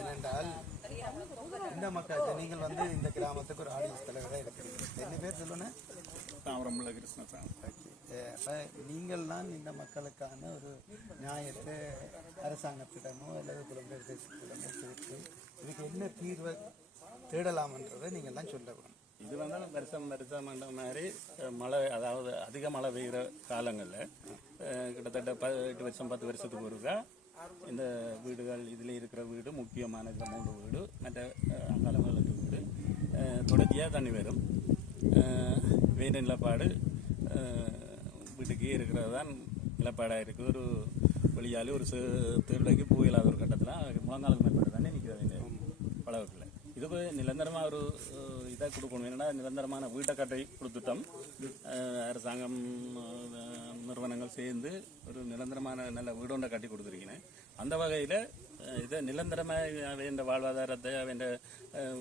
ஏனென்றால் இந்த மக்கள் நீங்கள் வந்து இந்த கிராமத்துக்கு ஒரு ஆடியன்ஸ் தலைவராக இருக்கிறீங்க. என்ன பேர் சொல்லுங்க? தாமரமுள்ள கிருஷ்ணசாமி. அப்போ நீங்கள் தான் இந்த மக்களுக்கான ஒரு நியாயத்தை அரசாங்கத்திடமோ அல்லது புலம்பெயர் தேசத்திடமோ கேட்டு இதுக்கு என்ன தீர்வை தேடலாம்ன்றதை நீங்கள் தான் சொல்ல வேணும். இது வந்து வருஷம் மாதிரி மழை, அதாவது அதிக மழை பெய்கிற காலங்களில் கிட்டத்தட்ட 8 வருஷம் 10 வருஷத்துக்கு ஒருக்கா இந்த வீடுகள் இதில் இருக்கிற வீடு முக்கியமான இந்த 3 வீடு மற்ற அங்காளங்களுக்கு வீடு தொடர்ச்சியாக தண்ணி வரும். வேண்ட நிலப்பாடு வீட்டுக்கே இருக்கிறது தான் நிலப்பாடாக இருக்குது. ஒரு வழியாலே ஒரு திருவிழைக்கு போயில்லாத ஒரு கட்டத்தில் முழங்காலுக்கு மேற்பட்டு தானே நிற்கிறது இந்த பழகத்தில். இதுக்கு நிரந்தரமாக ஒரு இதாக கொடுக்கணும். என்னென்னா நிரந்தரமான வீட்டை கட்டி கொடுத்துட்டோம். அரசாங்கம் நிறுவனங்கள் சேர்ந்து ஒரு நிரந்தரமான நல்ல வீடொன்றை கட்டி கொடுத்துருக்கீங்க. அந்த வகையில் இதை நிரந்தரமாக வேண்ட வாழ்வாதாரத்தை வேண்ட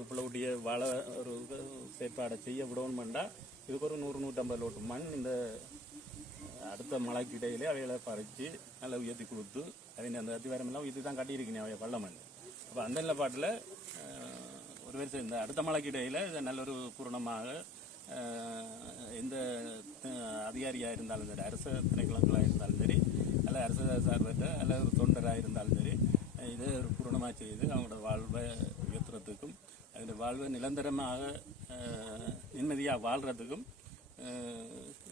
பிள்ளைக்குட்டிய வாழ ஒரு செயற்பாடை செய்ய விடணுமெண்டா இதுக்கு ஒரு 100-150 லோட்டு மண் இந்த அடுத்த மழைக்கு இடையிலே அவைகளை பறித்து நல்லா உயர்த்தி கொடுத்து அவங்க அந்த அத்திவாரமெல்லாம் இது தான் கட்டியிருக்கீங்க அவைய பள்ள மண். அப்போ அந்த நிலப்பாட்டில் ஒரு வருஷம் இந்த அடுத்த மழைக்கு இடையில் இதை நல்ல ஒரு பூரணமாக எந்த அதிகாரியாக இருந்தாலும் சரி, அரசு திணைக்களங்களாக இருந்தாலும் சரி, அல்ல அரசு சார்பற்ற அல்ல ஒரு தொண்டராக இருந்தாலும் சரி, இதை ஒரு பூரணமாக செய்து அவங்களோட வாழ்வை உயர்த்துறதுக்கும் அதோட வாழ்வை நிரந்தரமாக நிம்மதியாக வாழ்கிறதுக்கும்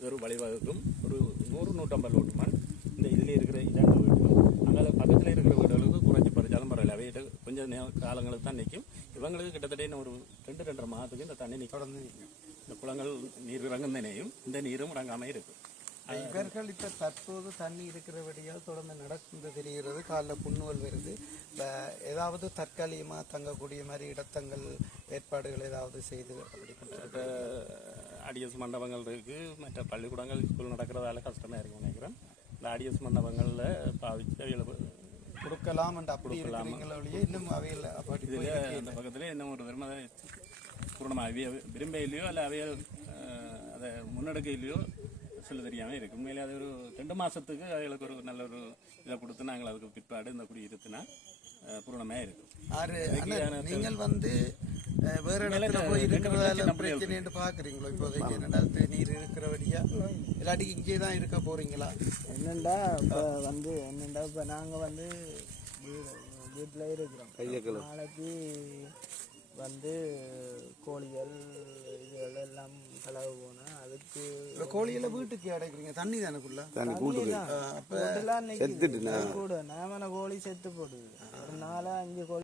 ஒரு வழிவகுக்கும். ஒரு 100-150 லோட்டு மண் இந்த இதில் இருக்கிற இதாண்ட வீடுகள் அங்கே பக்கத்தில் இருக்கிற வீடுகளுக்கு குறைஞ்சி பறிச்சாலும் பரவாயில்ல. அவையிட்ட கொஞ்சம் காலங்களுக்கு தான் நிற்கும். இவங்களுக்கு கிட்டத்தட்ட ஒரு 2-2.5 மாதத்துக்கு இந்த தண்ணி தொடர்ந்து நிற்கும். இந்த குளங்கள் நீர் இறங்குந்தனையும் இந்த நீரும் இறங்காமல் இருக்கும். இவர்கள் இப்போ தற்போது தண்ணி இருக்கிறபடியால் தொடர்ந்து நடக்குது தெரிகிறது. காலைல புண்ணுவல் வருது. ஏதாவது தற்காலிகமாக தங்கக்கூடிய மாதிரி இடத்தங்கள் ஏற்பாடுகள் ஏதாவது செய்து அப்படி ஆடியஸ் மண்டபங்கள் இருக்குது. மற்ற பள்ளிக்கூடங்கள் ஸ்கூல் நடக்கிறதால கஷ்டமாக இருக்குன்னு நினைக்கிறேன். இந்த ஆடியஸ் மண்டபங்களில் பாவிச்சு அவைகளை கொடுக்கலாம். அப்படி இருக்கிறீங்களே இன்னும் அவையில் இதில் அந்த பக்கத்தில் இன்னும் ஒரு விரும்ப பூர்ணமாக அவைய விரும்பையிலையோ அல்ல அவையல் அதை முன்னெடுக்கையிலையோ சொல்ல தெரியாமல் இருக்குது. உண்மையிலே அது ஒரு 2 மாதத்துக்கு அவைகளுக்கு ஒரு நல்ல ஒரு இதை கொடுத்து நாங்கள் அதுக்கு பிற்பாடு இந்த குடியிருத்துனா பூர்ணமாக இருக்கும். நீங்கள் வந்து வேற இடத்துல போய் இருக்கிறதால பிரச்சனை பாக்குறீங்களோ? இப்போதைக்கு என்னடா நீர் இருக்கிறபடியா இல்லாட்டி இங்கே தான் இருக்க போறீங்களா? என்னண்டா இப்போ வந்து என்னண்டா இப்போ நாங்கள் வந்து வீட்டில் இருக்கிறோம். நாளைக்கு வந்து கோழிகள் இதுகள் எல்லாம் கலவு போனால் அதுக்கு கோழியெல்லாம் வீட்டுக்கு அடைக்கிறீங்க. தண்ணி தானேக்குள்ள கூட நாம கோழி செத்து போடுது. ஒரு 4-5 கோழி